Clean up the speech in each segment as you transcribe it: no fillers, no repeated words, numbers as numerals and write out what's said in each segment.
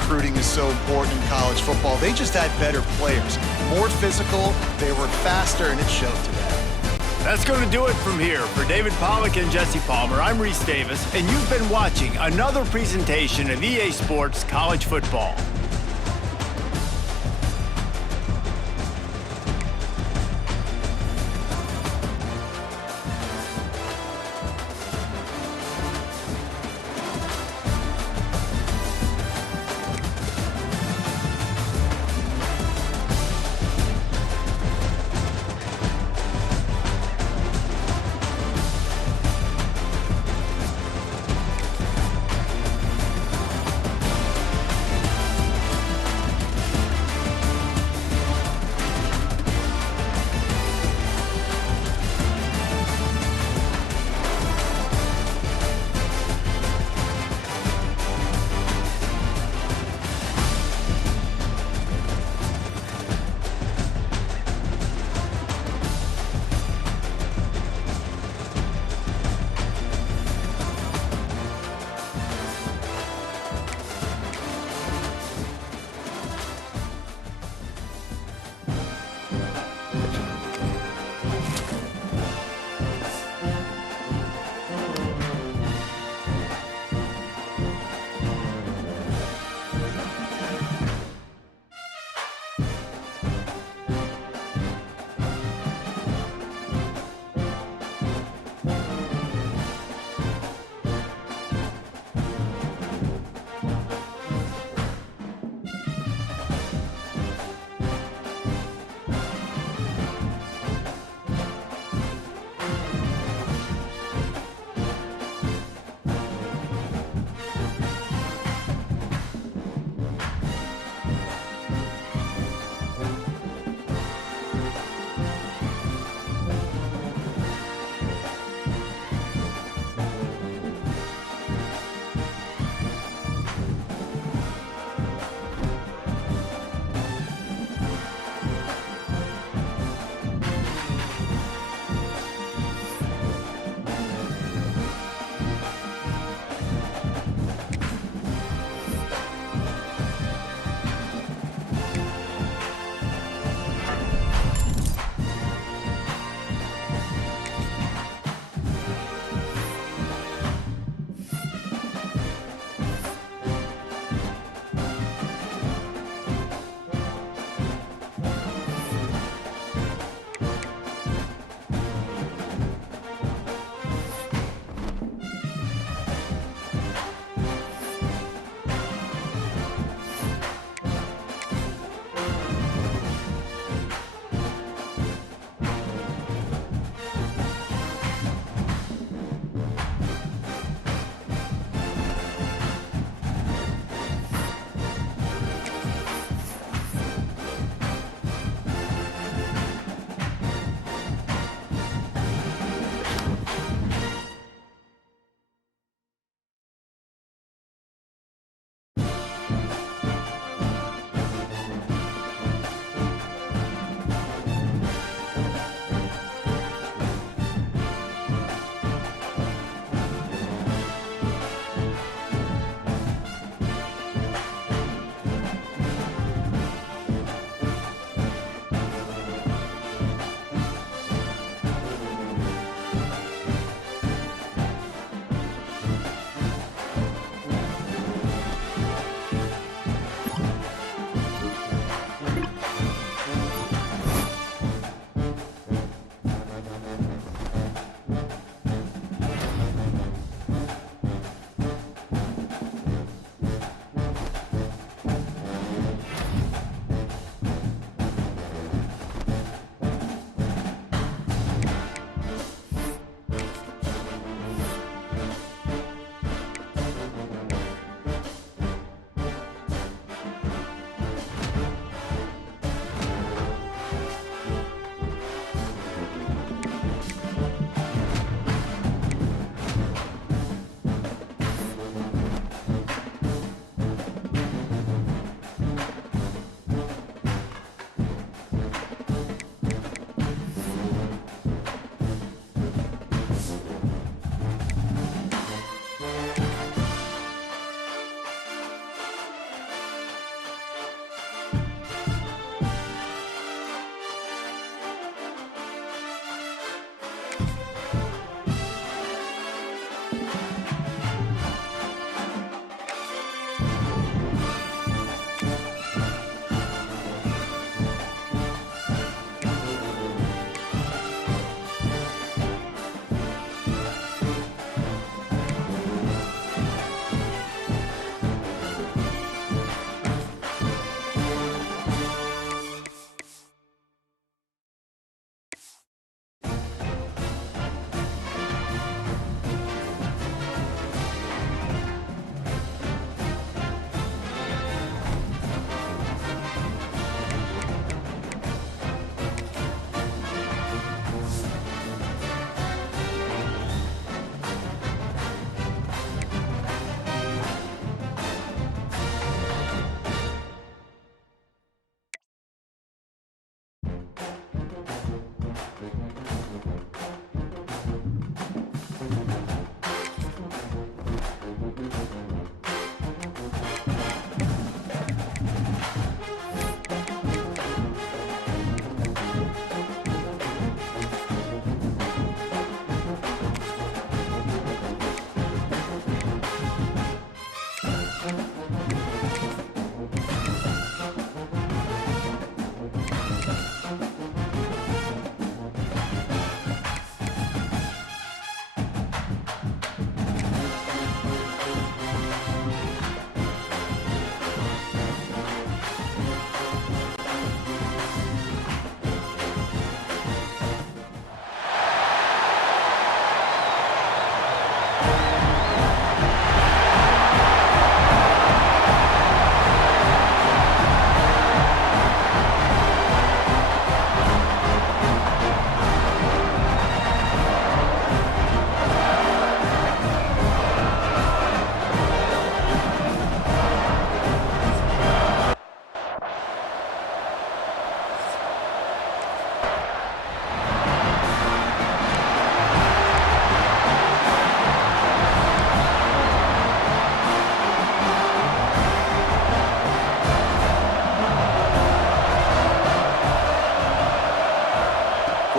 recruiting is so important in college football. They just had better players, more physical, they were faster, and it showed today. That's going to do it from here. For David Pollack and Jesse Palmer, I'm Reese Davis, and you've been watching another presentation of EA Sports College Football.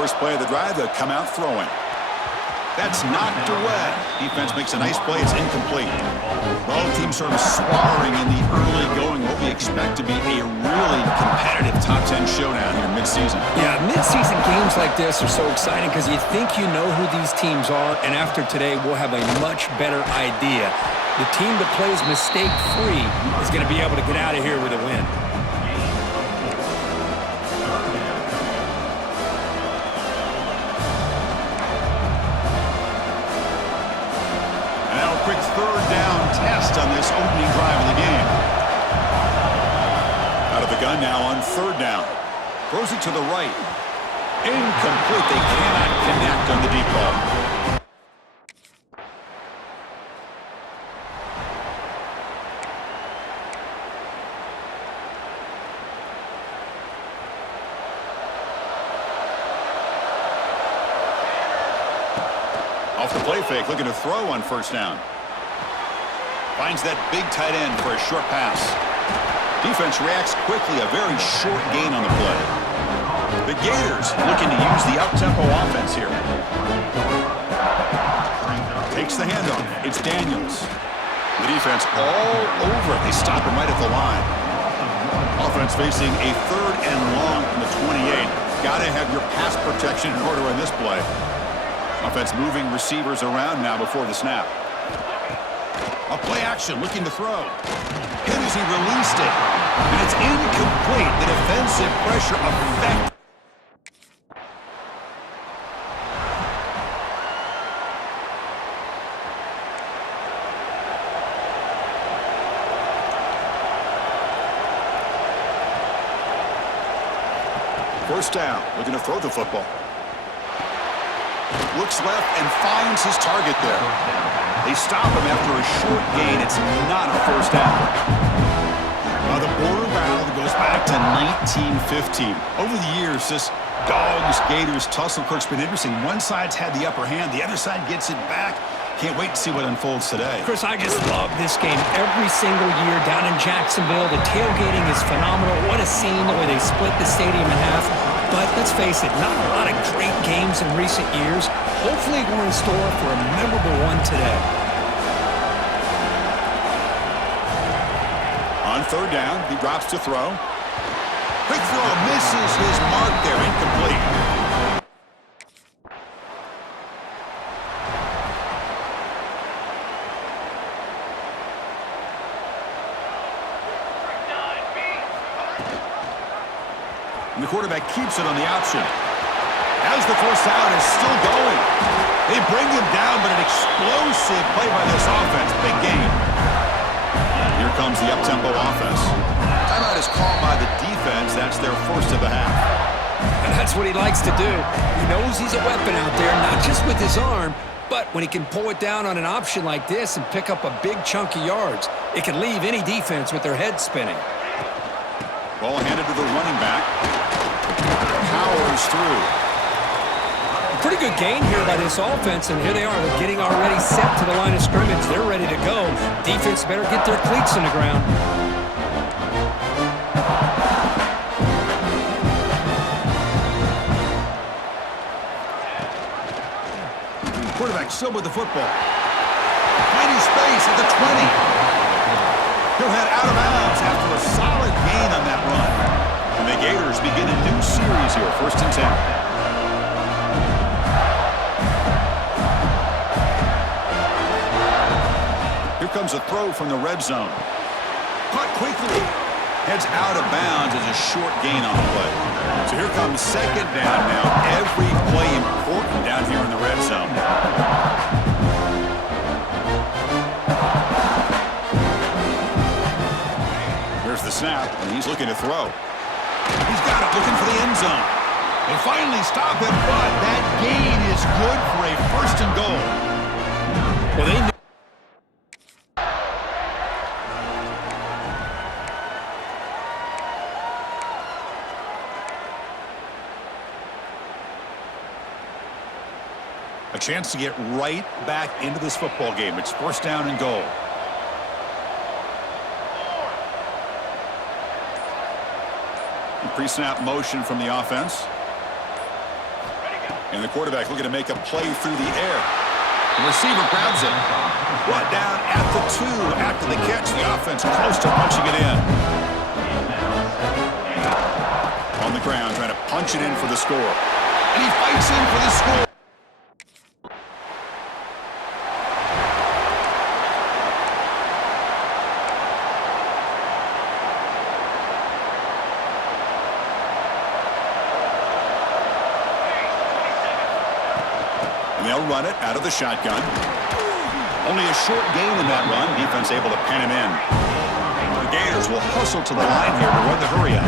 first play of the drive, they'll come out throwing. That's knocked away. Defense makes a nice play. It's incomplete. Both teams sort of sparring in the early going. What we expect to be a really competitive top 10 showdown here mid-season. Yeah, mid-season games like this are so exciting because you think you know who these teams are, and after today, we'll have a much better idea. The team that plays mistake-free is going to be able to get out of here with a win. Quick third down test on this opening drive of the game. Out of the gun now on third down. Throws it to the right. Incomplete. They cannot connect on the deep ball. Off the play fake, looking to throw on first down. Finds that big tight end for a short pass. Defense reacts quickly, a very short gain on the play. The Gators looking to use the up-tempo offense here. Takes the handoff. It's Daniels. The defense all over it. They stop him right at the line. Offense facing a third and long from the 28. Got to have your pass protection in order on this play. Offense moving receivers around now before the snap. A play action, looking to throw. Hit as he released it. And it's incomplete. The defensive pressure effect. First down, looking to throw the football. Looks left and finds his target there. They stop him after a short gain. It's not a first down. Now the border battle goes back to 1915. Over the years, this Dogs-Gators tussle, Kirk's been interesting. One side's had the upper hand. The other side gets it back. Can't wait to see what unfolds today. Chris, I just love this game every single year down in Jacksonville. The tailgating is phenomenal. What a scene, the way they split the stadium in half. But let's face it, not a lot of great games in recent years. Hopefully we're in store for a memorable one today. On third down, he drops to throw. Quick throw, misses his mark there, incomplete. And the quarterback keeps it on the option. As the first down is still going. They bring him down, but an explosive play by this offense. Big game. Here comes the up-tempo offense. Timeout is called by the defense. That's their first of the half. And that's what he likes to do. He knows he's a weapon out there, not just with his arm, but when he can pull it down on an option like this and pick up a big chunk of yards, it can leave any defense with their head spinning. Ball handed to the running back. Powers through. Pretty good gain here by this offense, and here they are. They're getting already set to the line of scrimmage. They're ready to go. Defense better get their cleats in the ground. Quarterback still with the football. Finding space at the 20. He'll head out of bounds after a solid gain on that run. And the Gators begin a new series here, 1st and 10. Here comes a throw from the red zone. Caught quickly. Heads out of bounds as a short gain on the play. So here comes second down now. Every play important down here in the red zone. Here's the snap, and he's looking to throw. He's got it, looking for the end zone. They finally stop him, but that gain is good for a 1st and goal. Well, they knew. A chance to get right back into this football game. It's 1st down and goal. Pre-snap motion from the offense. And the quarterback looking to make a play through the air. The receiver grabs it. Brought down at the 2 after the catch. The offense close to punching it in. On the ground, trying to punch it in for the score. And he fights in for the score. They'll run it out of the shotgun. Only a short gain in that run. Defense able to pin him in. The Gators will hustle to the line here to run the hurry up.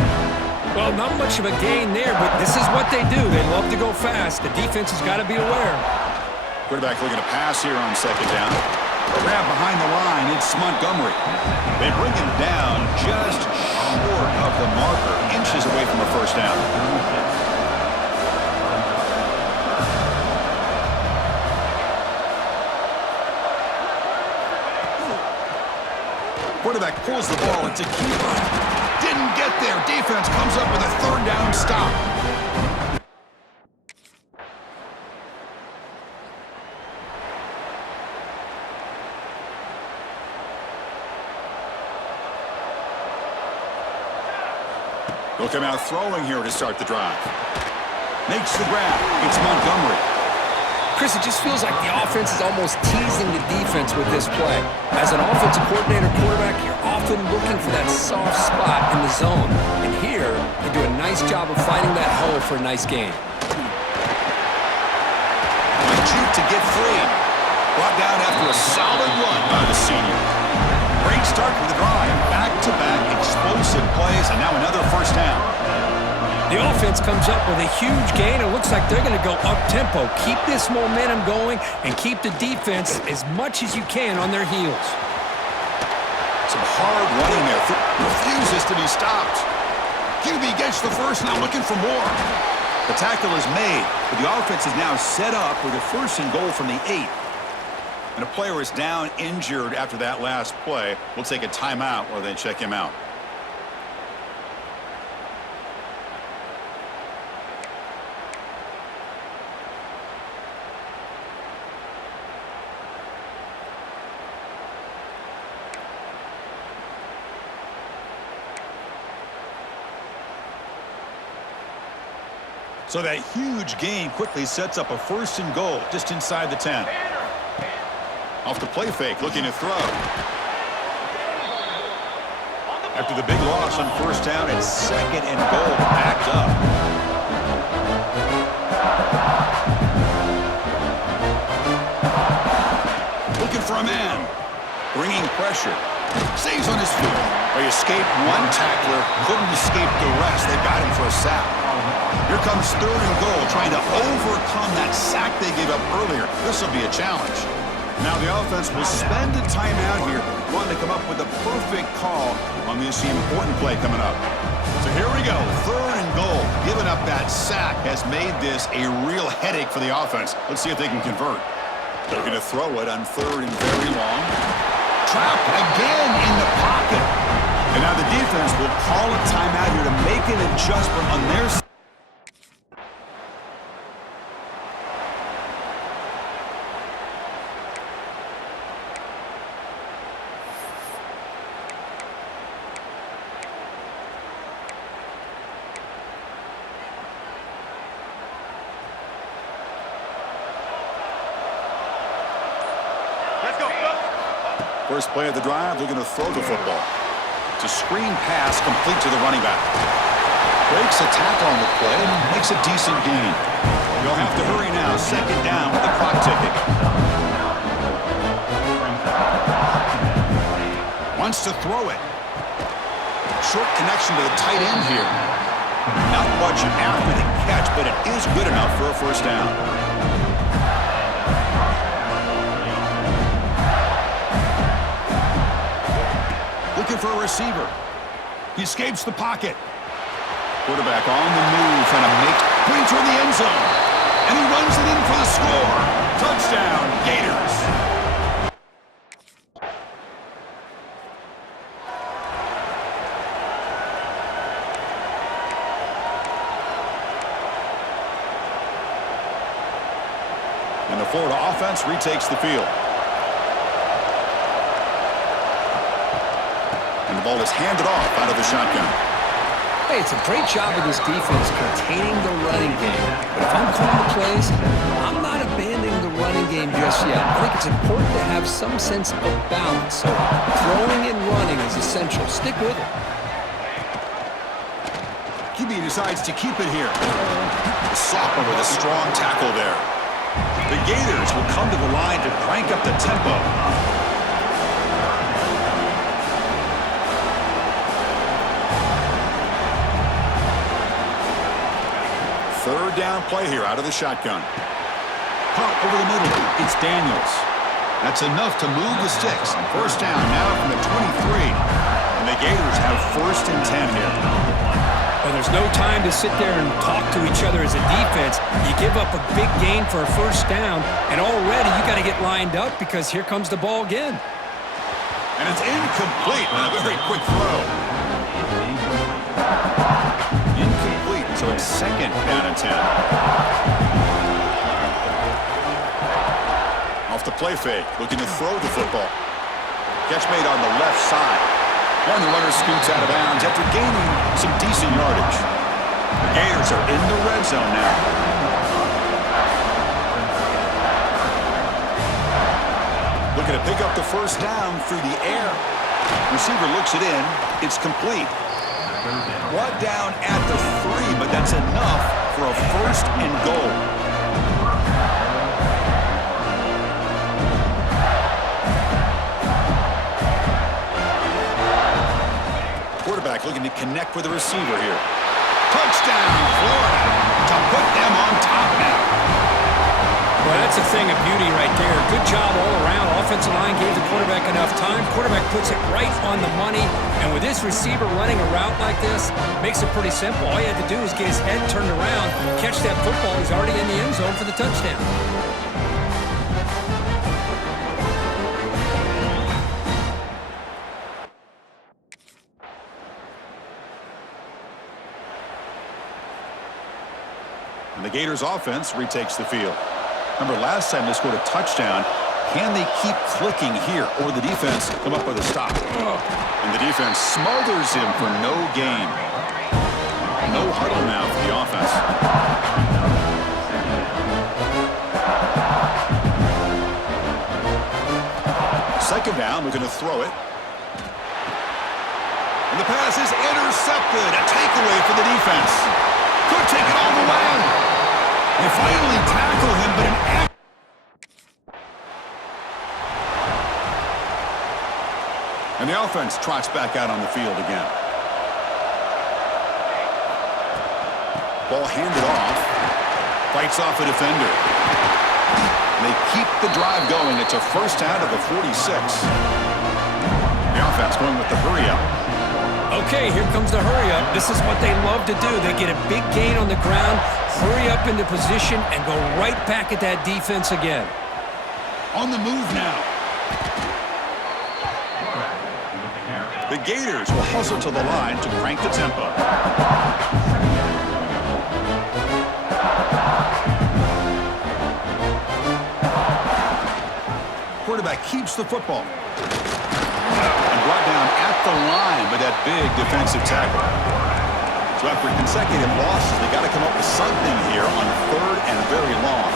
Well, not much of a gain there, but this is what they do. They love to go fast. The defense has got to be aware. Quarterback looking to pass here on second down. Grab behind the line. It's Montgomery. They bring him down just short of the marker. Inches away from a first down. Quarterback pulls the ball. It's a keeper. Didn't get there. Defense comes up with a third down stop. They'll come out throwing here to start the drive. Makes the grab. It's Montgomery. Chris, it just feels like the offense is almost teasing the defense with this play. As an offensive coordinator quarterback, you're often looking for that soft spot in the zone. And here, they do a nice job of finding that hole for a nice gain. Juke to get free. Brought down after a solid run by the senior. Great start for the drive. Back-to-back explosive plays, and now another first down. The offense comes up with a huge gain. It looks like they're going to go up-tempo. Keep this momentum going and keep the defense as much as you can on their heels. Some hard running there. Refuses to be stopped. QB gets the first, now looking for more. The tackle is made, but the offense is now set up with a first and goal from the 8. And a player is down injured after that last play. We'll take a timeout or then check him out. So that huge gain quickly sets up a first and goal just inside the 10. Off the play fake, looking to throw. After the big loss on first down, it's second and goal, backed up. Looking for a man. Bringing pressure. Stays on his feet. They escaped one tackler, couldn't escape the rest. They got him for a sack. Here comes third and goal, trying to overcome that sack they gave up earlier. This will be a challenge. Now the offense will spend a timeout here, wanting to come up with a perfect call on this important play coming up. So here we go, third and goal. Giving up that sack has made this a real headache for the offense. Let's see if they can convert. They're going to throw it on third and very long. Trapped again in the pocket. And now the defense will call a timeout here to make an adjustment on their side. First play of the drive, they're going to throw the football. It's a screen pass complete to the running back. Breaks a tackle on the play and makes a decent gain. You'll have to hurry now. Second down with the clock ticking. Wants to throw it. Short connection to the tight end here. Not much after the catch, but it is good enough for a first down. Looking for a receiver. He escapes the pocket. Quarterback on the move, trying to make play toward the end zone. And he runs it in for the score. Touchdown, Gators. And the Florida offense retakes the field. And the ball is handed off out of the shotgun. Hey, it's a great job of this defense containing the running game. But if I'm calling the plays, I'm not abandoning the running game just yet. I think it's important to have some sense of balance. So throwing and running is essential. Stick with it. QB decides to keep it here. Sopper with a strong tackle there. The Gators will come to the line to crank up the tempo. Third down play here out of the shotgun. Pump over the middle. It's Daniels. That's enough to move the sticks. First down now from the 23. And the Gators have first and 10 here. Well, there's no time to sit there and talk to each other as a defense. You give up a big gain for a first down, and already you got to get lined up because here comes the ball again. And it's incomplete on a very quick throw. Incomplete, so it's second down and 10. Off the play fake, looking to throw the football. Catch made on the left side. And the runner scoots out of bounds after gaining some decent yardage. The Gators are in the red zone now. Looking to pick up the first down through the air. Receiver looks it in. It's complete. Brought down at the 3, but that's enough for a first and goal. Quarterback looking to connect with the receiver here. Touchdown, Florida, to put them on top now. Well, that's a thing of beauty right there. Good job all around. Offensive line gave the quarterback enough time. Quarterback puts it right on the money. And with this receiver running a route like this, makes it pretty simple. All he had to do was get his head turned around, catch that football. He's already in the end zone for the touchdown. And the Gators offense retakes the field. Remember, last time they scored a touchdown. Can they keep clicking here, or the defense come up with a stop? And the defense smothers him for no gain. No huddle now for the offense. Second down, we're going to throw it. And the pass is intercepted. A takeaway for the defense. Could take it all the way. They finally tackle him, but and the offense trots back out on the field again. Ball handed off. Fights off a defender. And they keep the drive going. It's a first down of the 46. The offense going with the hurry up. Okay, here comes the hurry up. This is what they love to do. They get a big gain on the ground, hurry up into position, and go right back at that defense again. On the move now. The Gators will hustle to the line to crank the tempo. Quarterback keeps the football. And brought down at the line with that big defensive tackle. So after consecutive losses, they got to come up with something here on third and very long.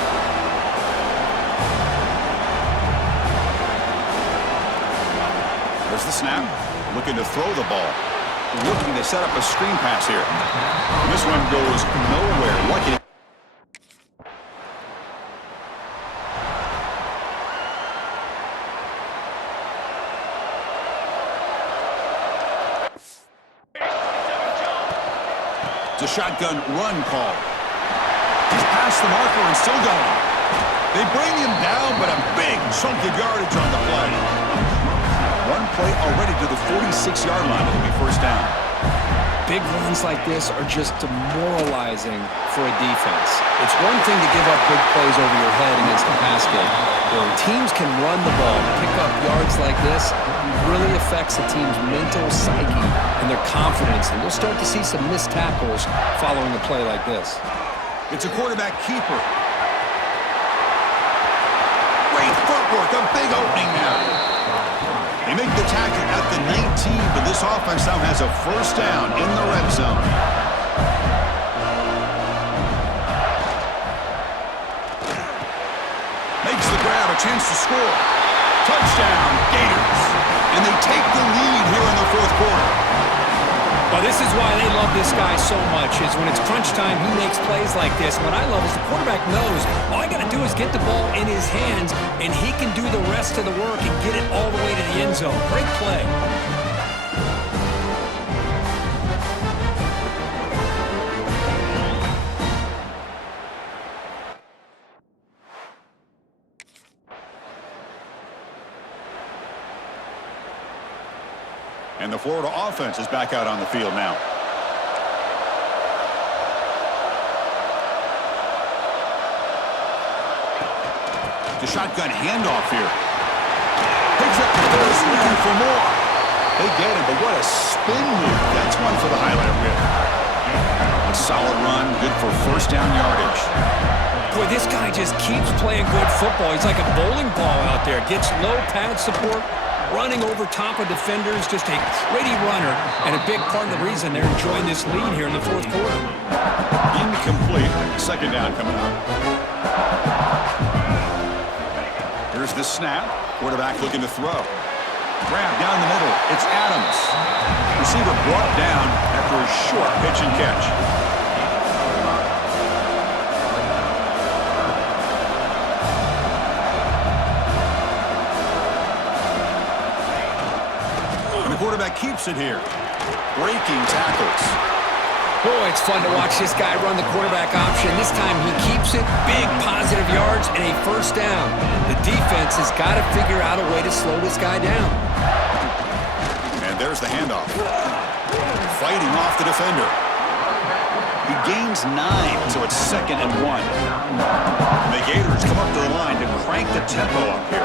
There's the snap. Looking to throw the ball. Looking to set up a screen pass here. And this one goes nowhere. Lucky. It's a shotgun run call. He's past the marker and still going. They bring him down, but a big chunk of yardage on the play. One play already to the 46-yard line. It'll be first down. Big runs like this are just demoralizing for a defense. It's one thing to give up big plays over your head against the pass game. When teams can run the ball, pick up yards like this, it really affects the team's mental psyche and their confidence. And you'll start to see some missed tackles following a play like this. It's a quarterback keeper. footwork, a big opening now. They make the tackle at the 19, but this offense now has a first down in the red zone. Makes the grab, a chance to score. Touchdown, Gators. And they take the lead here in the fourth quarter. Well, this is why they love this guy so much, is when it's crunch time, he makes plays like this. What I love is the quarterback knows all I got to do is get the ball in his hands, and he can do the rest of the work and get it all the way to the end zone. Great play. And the Florida offense is back out on the field now. The shotgun handoff here. Picks up the first down for more. They get him, but what a spin move. That's one for the highlight reel. A solid run, good for first down yardage. Boy, this guy just keeps playing good football. He's like a bowling ball out there. Gets low pad support, running over top of defenders, just a pretty runner, and a big part of the reason they're enjoying this lead here in the fourth quarter. Incomplete. Second down coming up. Here's the snap. Quarterback looking to throw. Grab down the middle. It's Adams. Receiver brought down after a short pitch and catch. Quarterback keeps it here. Breaking tackles. Boy, it's fun to watch this guy run the quarterback option. This time he keeps it. Big positive yards and a first down. The defense has got to figure out a way to slow this guy down. And there's the handoff. Fighting off the defender. He gains 9, so it's 2nd and 1. The Gators come up to the line to crank the tempo up here.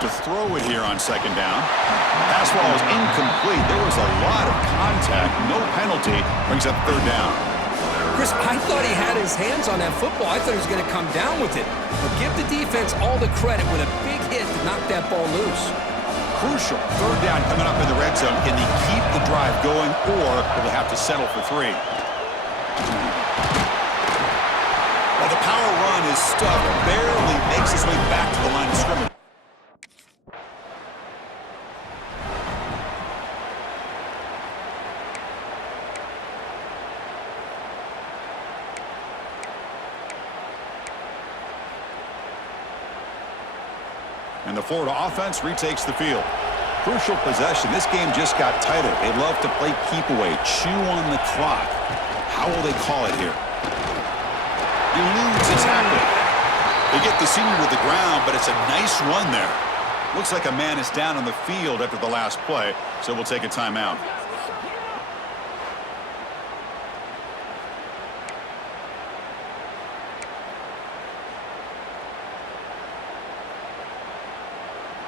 To throw it here on 2nd down. Pass ball is incomplete. There was a lot of contact. No penalty. Brings up 3rd down. Chris, I thought he had his hands on that football. I thought he was going to come down with it. But give the defense all the credit with a big hit to knock that ball loose. Crucial. 3rd down coming up in the red zone. Can they keep the drive going, or will they have to settle for 3? Well, the power run is stuck. Barely makes his way back to the line of scrimmage. And the Florida offense retakes the field. Crucial possession. This game just got tighter. They love to play keep away, chew on the clock. How will they call it here? Eludes a tackle. They get the senior to the ground, but it's a nice run there. Looks like a man is down on the field after the last play, so we'll take a timeout.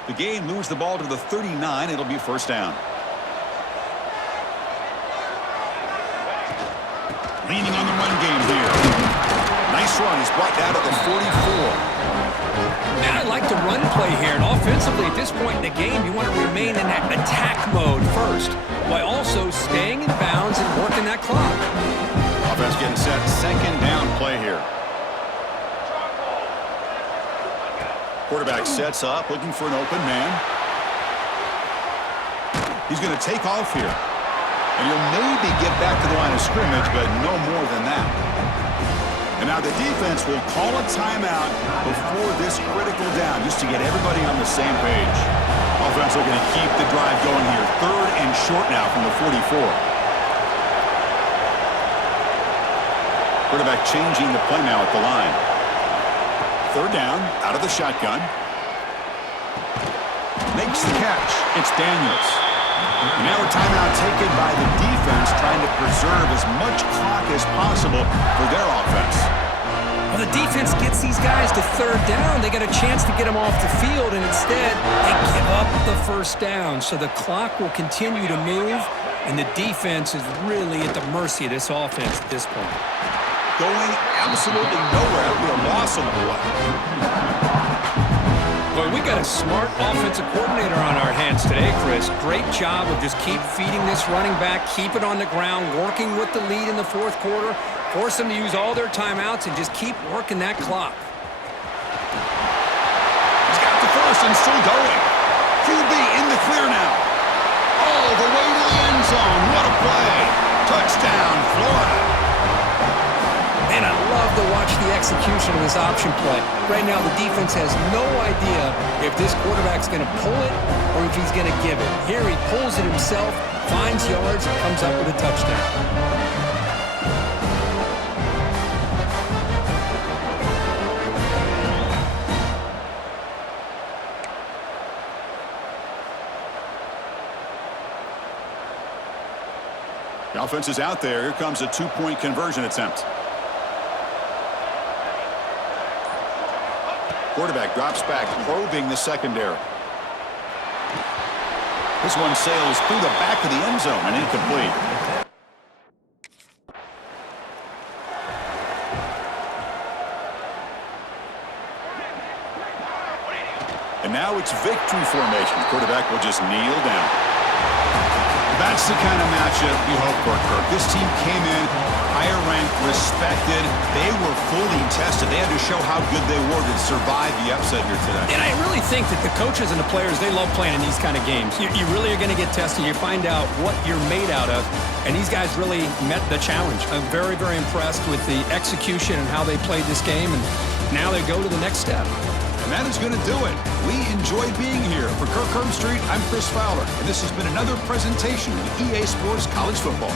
The game moves the ball to the 39. It'll be first down. Leaning on the run game here. Nice run. He's brought down to the 44. Man, I like the run play here. And offensively, at this point in the game, you want to remain in that attack mode first, while also staying in bounds and working that clock. Offense getting set. 2nd down play here. Quarterback sets up, looking for an open man. He's going to take off here. And he'll maybe get back to the line of scrimmage, but no more than that. And now the defense will call a timeout before this critical down, just to get everybody on the same page. Offense looking to keep the drive going here. 3rd and short now from the 44. Quarterback changing the play now at the line. 3rd down, out of the shotgun. Makes the catch. It's Daniels. And now a timeout taken by the defense, trying to preserve as much clock as possible for their offense. Well, the defense gets these guys to 3rd down. They got a chance to get them off the field, and instead they give up the first down. So the clock will continue to move, and the defense is really at the mercy of this offense at this point. going absolutely nowhere. That'll be a loss on the play. Boy, we got a smart offensive coordinator on our hands today, Chris. Great job of just keep feeding this running back, keep it on the ground, working with the lead in the fourth quarter, force them to use all their timeouts, and just keep working that clock. He's got the first and still going. QB in the clear now. All the way to the end zone. What a play. Touchdown, Florida. And I love to watch the execution of this option play. Right now, the defense has no idea if this quarterback's going to pull it or if he's going to give it. Here he pulls it himself, finds yards, and comes up with a touchdown. The offense is out there. Here comes a two-point conversion attempt. Quarterback drops back, probing the secondary. This one sails through the back of the end zone and incomplete. And now it's victory formation. Quarterback will just kneel down. That's the kind of matchup we hope for, Kirk. This team came in higher ranked, respected. They were fully tested. They had to show how good they were to survive the upset here today. And I really think that the coaches and the players, they love playing in these kind of games. You really are going to get tested. You find out what you're made out of. And these guys really met the challenge. I'm very, very impressed with the execution and how they played this game. And now they go to the next step. And that is going to do it. We enjoyed being here. For Kirk Herbstreit, I'm Chris Fowler, and this has been another presentation of EA Sports College Football.